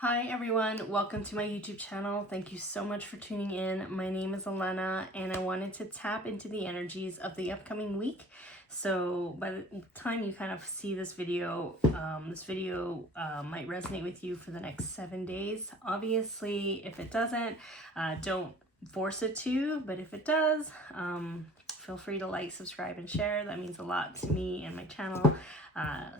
Hi everyone, welcome to my YouTube channel. Thank you so much for tuning in. My name is Alana and I wanted to tap into the energies of the upcoming week. So by the time you kind of see this video, might resonate with you for the next 7 days. Obviously, if it doesn't, don't force it to, but if it does, feel free to like, subscribe, and share. That means a lot to me and my channel,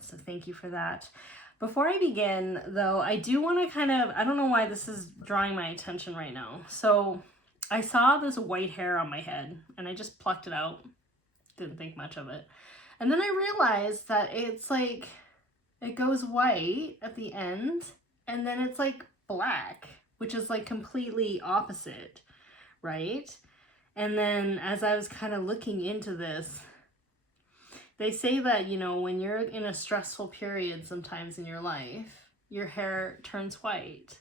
so thank you for that. Before I begin, though, I do want to I don't know why this is drawing my attention right now. So I saw this white hair on my head and I just plucked it out. Didn't think much of it. And then I realized that it's like, it goes white at the end and then it's like black, which is like completely opposite, right? And then as I was kind of looking into this, they say that, you know, when you're in a stressful period sometimes in your life, your hair turns white.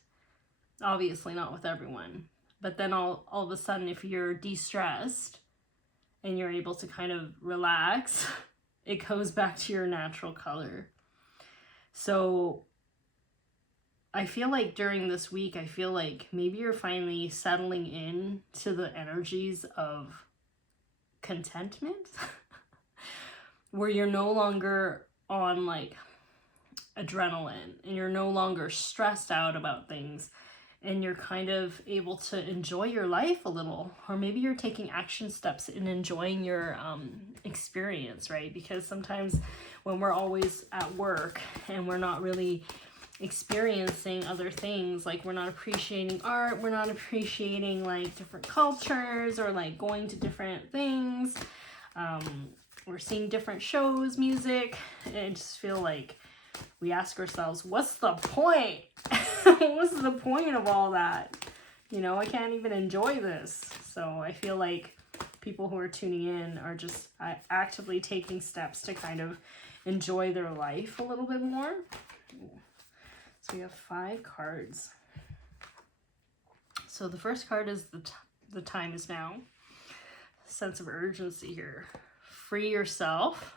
Obviously not with everyone. But then all of a sudden, if you're de-stressed and you're able to kind of relax, it goes back to your natural color. So I feel like during this week, I feel like maybe you're finally settling in to the energies of contentment. Where you're no longer on like adrenaline and you're no longer stressed out about things and you're kind of able to enjoy your life a little, or maybe you're taking action steps in enjoying your experience, right? Because sometimes when we're always at work and we're not really experiencing other things, like we're not appreciating art, we're not appreciating like different cultures or like going to different things, we're seeing different shows, music, and I just feel like we ask ourselves, what's the point? What's the point of all that? You know, I can't even enjoy this. So I feel like people who are tuning in are just actively taking steps to kind of enjoy their life a little bit more. So we have 5 cards. So the first card is the time is now. Sense of urgency here. Free yourself.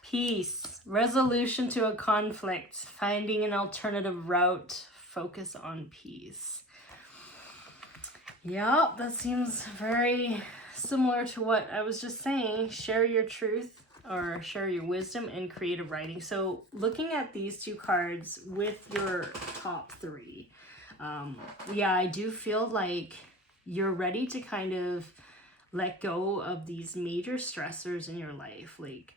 Peace. Resolution to a conflict. Finding an alternative route. Focus on peace. Yeah, that seems very similar to what I was just saying. Share your truth or share your wisdom and creative writing. So looking at these 2 cards with your top 3, yeah, I do feel like you're ready to kind of let go of these major stressors in your life. Like,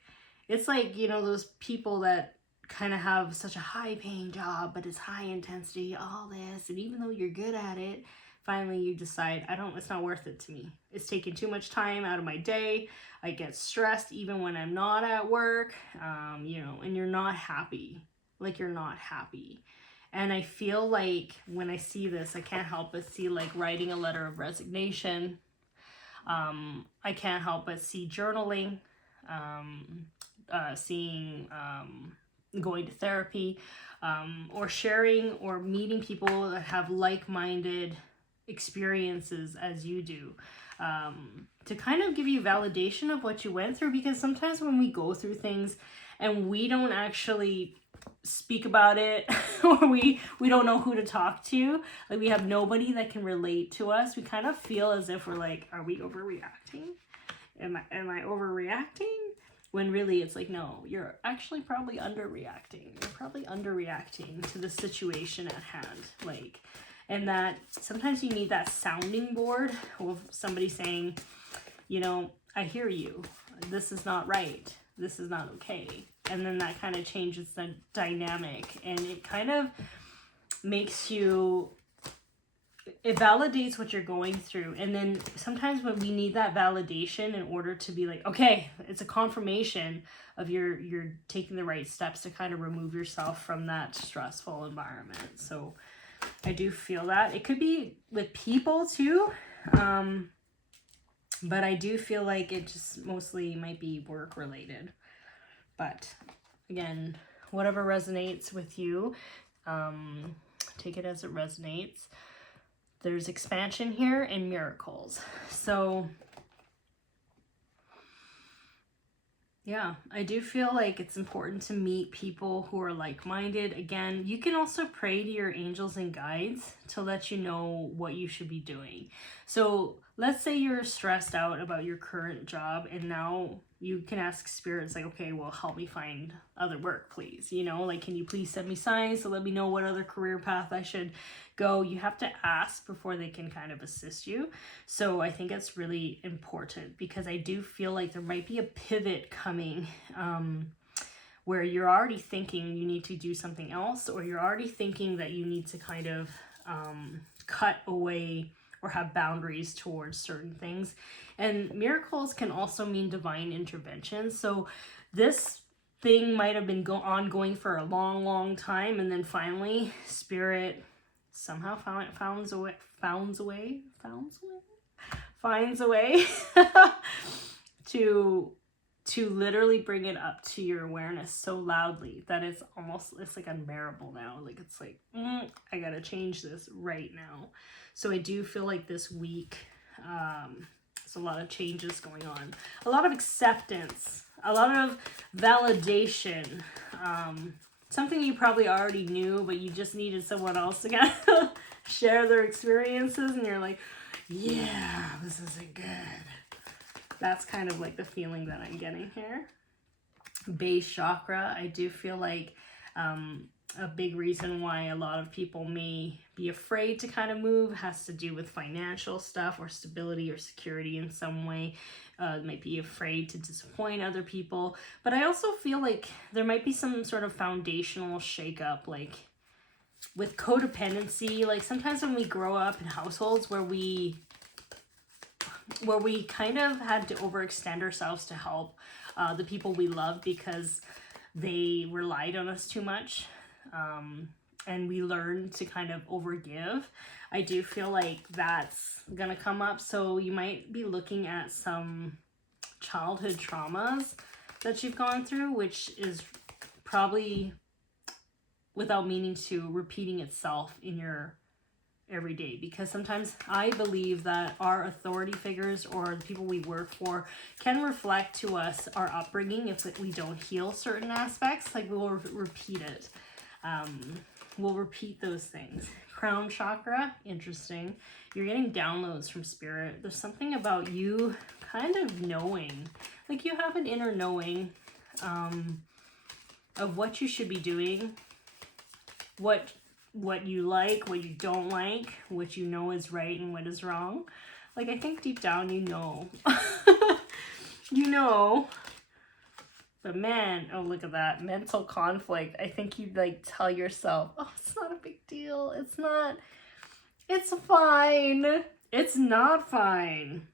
it's like, you know, those people that kind of have such a high paying job, but it's high intensity, all this, and even though you're good at it, finally you decide, it's not worth it to me. It's taking too much time out of my day. I get stressed even when I'm not at work, you know, and you're not happy. Like, you're not happy. And I feel like when I see this, I can't help but see like writing a letter of resignation. I can't help but see journaling, seeing going to therapy, or sharing or meeting people that have like-minded experiences as you do, to kind of give you validation of what you went through. Because sometimes when we go through things and we don't actually speak about it, or we don't know who to talk to, like we have nobody that can relate to us, we kind of feel as if we're like, are we overreacting? Am I overreacting? When really it's like, no, you're actually probably underreacting. You're probably underreacting to the situation at hand. Like, and that sometimes you need that sounding board of somebody saying, you know, I hear you. This is not right. This is not okay. And then that kind of changes the dynamic, and it kind of makes you, it validates what you're going through. And then sometimes when we need that validation in order to be like, okay, it's a confirmation of you're taking the right steps to kind of remove yourself from that stressful environment. So I do feel that. It could be with people too, but I do feel like it just mostly might be work related. But again, whatever resonates with you, take it as it resonates. There's expansion here and miracles. So Yeah, I do feel like it's important to meet people who are like-minded. Again, you can also pray to your angels and guides to let you know what you should be doing. So let's say you're stressed out about your current job, and now you can ask spirits like, okay, well, help me find other work, please. You know, like, can you please send me signs to let me know what other career path I should go? You have to ask before they can kind of assist you. So I think it's really important, because I do feel like there might be a pivot coming where you're already thinking you need to do something else, or you're already thinking that you need to kind of cut away or have boundaries towards certain things. And miracles can also mean divine intervention. So this thing might have been ongoing for a long time, and then finally Spirit somehow finds a way to literally bring it up to your awareness so loudly that it's like unbearable now. Like, it's like, I gotta change this right now. So I do feel like this week, there's a lot of changes going on, a lot of acceptance, a lot of validation, something you probably already knew, but you just needed someone else to kind of share their experiences, and you're like, yeah, this isn't good. That's kind of like the feeling that I'm getting here. Base chakra, I do feel like a big reason why a lot of people may be afraid to kind of move has to do with financial stuff or stability or security in some way. Might be afraid to disappoint other people. But I also feel like there might be some sort of foundational shakeup, like with codependency. Like, sometimes when we grow up in households where we kind of had to overextend ourselves to help the people we love because they relied on us too much, and we learned to kind of overgive. I do feel like that's gonna come up. So you might be looking at some childhood traumas that you've gone through, which is probably, without meaning to, repeating itself in your every day. Because sometimes I believe that our authority figures or the people we work for can reflect to us our upbringing. If we don't heal certain aspects, like, we'll repeat it. We'll repeat those things. Crown chakra, interesting. You're getting downloads from Spirit. There's something about you kind of knowing, like, you have an inner knowing of what you should be doing, what you like, what you don't like, what you know is right and what is wrong. Like, I think deep down you know. You know. But man, oh, look at that. Mental conflict. I think you'd like tell yourself, oh, it's not a big deal. It's not. It's fine. It's not fine.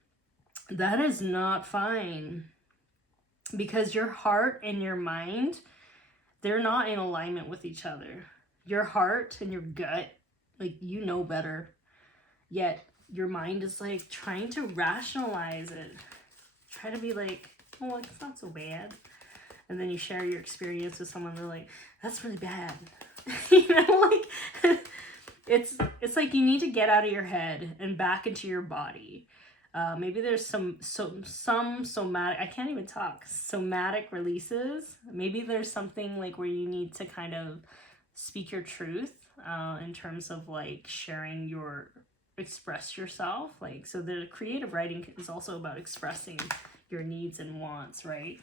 That is not fine. Because your heart and your mind, they're not in alignment with each other. Your heart and your gut, like, you know better. Yet your mind is like trying to rationalize it. Try to be like, oh, it's not so bad. And then you share your experience with someone, they're like, that's really bad. You know, like, it's like you need to get out of your head and back into your body. Maybe there's some somatic, I can't even talk, somatic releases. Maybe there's something like where you need to kind of speak your truth in terms of like sharing express yourself. Like, so the creative writing is also about expressing your needs and wants, right?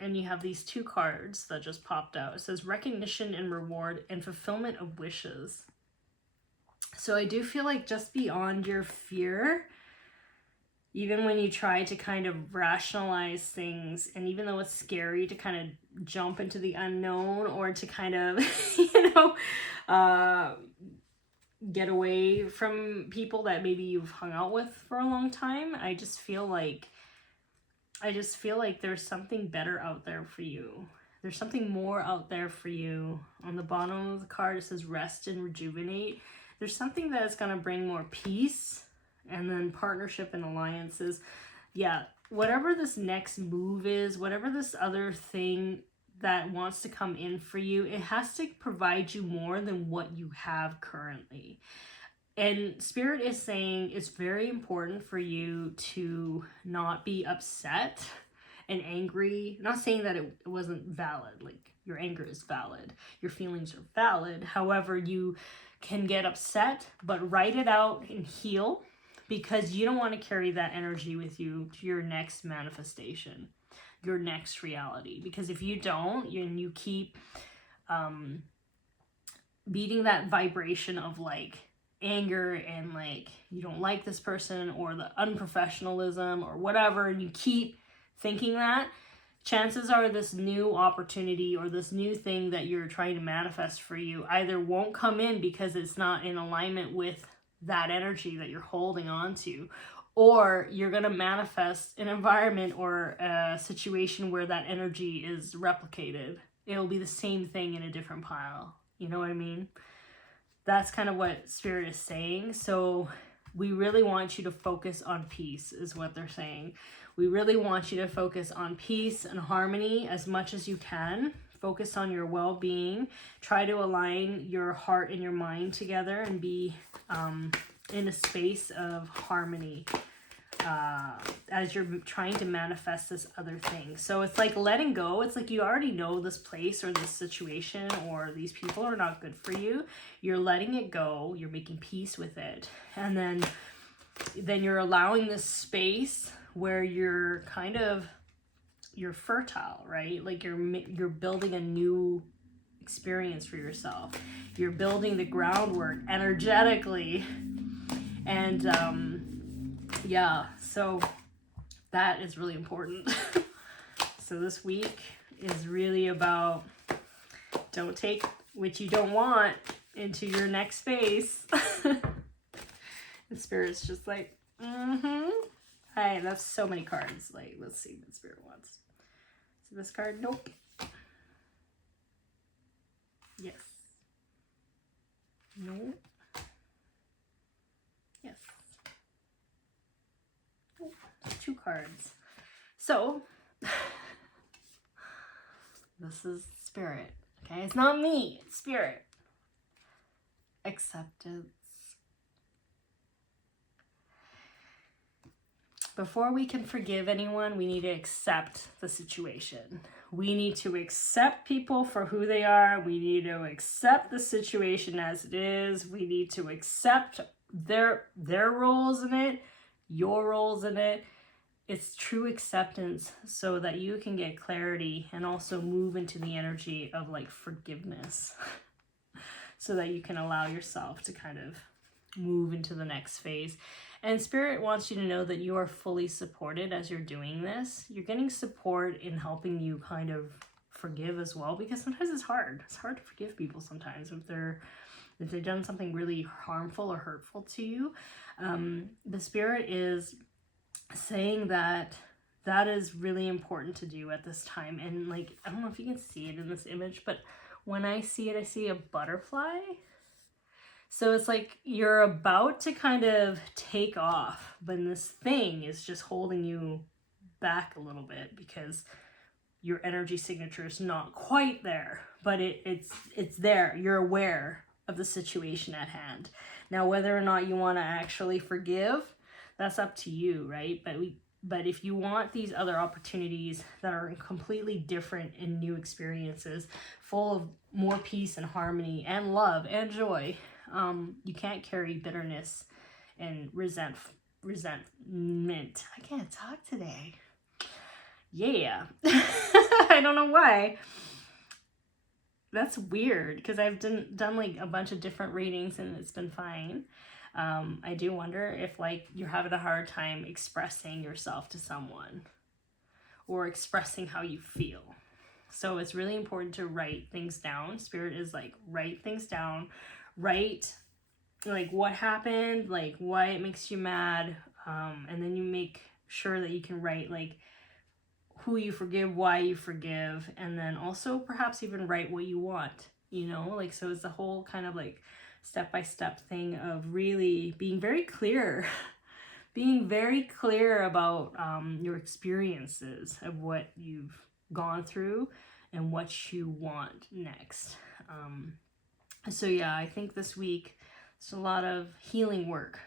And you have these two cards that just popped out. It says recognition and reward and fulfillment of wishes. So I do feel like just beyond your fear, even when you try to kind of rationalize things, and even though it's scary to kind of jump into the unknown or to kind of, get away from people that maybe you've hung out with for a long time, I just feel like there's something better out there for you. There's something more out there for you. On the bottom of the card, it says rest and rejuvenate. There's something that is going to bring more peace, and then partnership and alliances. Yeah, whatever this next move is, whatever this other thing that wants to come in for you, it has to provide you more than what you have currently. And Spirit is saying it's very important for you to not be upset and angry. Not saying that it wasn't valid. Like, your anger is valid. Your feelings are valid. However, you can get upset, but write it out and heal, because you don't want to carry that energy with you to your next manifestation, your next reality. Because if you don't, and you keep beating that vibration of like anger and like you don't like this person or the unprofessionalism or whatever, and you keep thinking that, chances are this new opportunity or this new thing that you're trying to manifest for you either won't come in because it's not in alignment with that energy that you're holding on to, or you're going to manifest an environment or a situation where that energy is replicated. It'll be the same thing in a different pile. You know what I mean? That's kind of what Spirit is saying. So we really want you to focus on peace, is what they're saying. We really want you to focus on peace and harmony as much as you can. Focus on your well-being. Try to align your heart and your mind together and be in a space of harmony as you're trying to manifest this other thing. So it's like letting go. It's like you already know this place or this situation or these people are not good for you. You're letting it go. You're making peace with it. And then you're allowing this space where you're fertile, right? Like you're building a new experience for yourself. You're building the groundwork energetically. And yeah, so that is really important. So this week is really about don't take what you don't want into your next space. And Spirit's just like, Hi, that's so many cards. Like, let's see what Spirit wants. So this card, nope. Yes. No. Yes. Oh, 2 cards. So, this is Spirit. Okay, it's not me, it's Spirit. Acceptance. Before we can forgive anyone, we need to accept the situation. We need to accept people for who they are. We need to accept the situation as it is. We need to accept their roles in it, your roles in it. It's true acceptance so that you can get clarity and also move into the energy of like forgiveness so that you can allow yourself to kind of move into the next phase. And Spirit wants you to know that you are fully supported as you're doing this. You're getting support in helping you kind of forgive as well, because sometimes it's hard. It's hard to forgive people sometimes if they've done something really harmful or hurtful to you. The Spirit is saying that is really important to do at this time. And like, I don't know if you can see it in this image, but when I see it, I see a butterfly. So it's like you're about to kind of take off, but this thing is just holding you back a little bit because your energy signature is not quite there, but it's there. You're aware of the situation at hand. Now, whether or not you want to actually forgive, that's up to you, right? But if you want these other opportunities that are completely different and new experiences, full of more peace and harmony and love and joy, you can't carry bitterness and resentment. I can't talk today. Yeah. I don't know why. That's weird because I've done like a bunch of different readings and it's been fine. I do wonder if like you're having a hard time expressing yourself to someone or expressing how you feel. So it's really important to write things down. Spirit is like, write things down. Write like what happened, like why it makes you mad, and then you make sure that you can write like who you forgive, why you forgive, and then also perhaps even write what you want, you know, like, so it's a whole kind of like step-by-step thing of really being very clear about your experiences of what you've gone through and what you want next. So yeah, I think this week there's a lot of healing work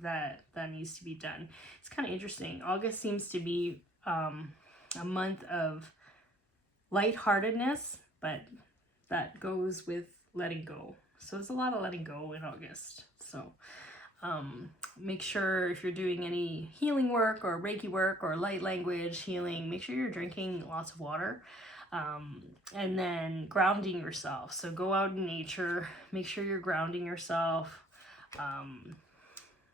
that needs to be done. It's kind of interesting. August seems to be a month of lightheartedness, but that goes with letting go. So there's a lot of letting go in August. So make sure if you're doing any healing work or Reiki work or light language healing, make sure you're drinking lots of water. And then grounding yourself. So go out in nature, make sure you're grounding yourself.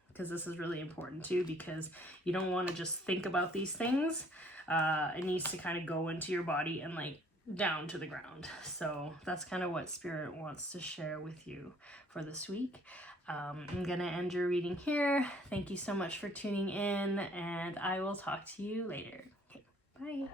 Because this is really important too, because you don't want to just think about these things. It needs to kind of go into your body and like down to the ground. So that's kind of what Spirit wants to share with you for this week. I'm gonna end your reading here. Thank you so much for tuning in, and I will talk to you later. Okay, bye.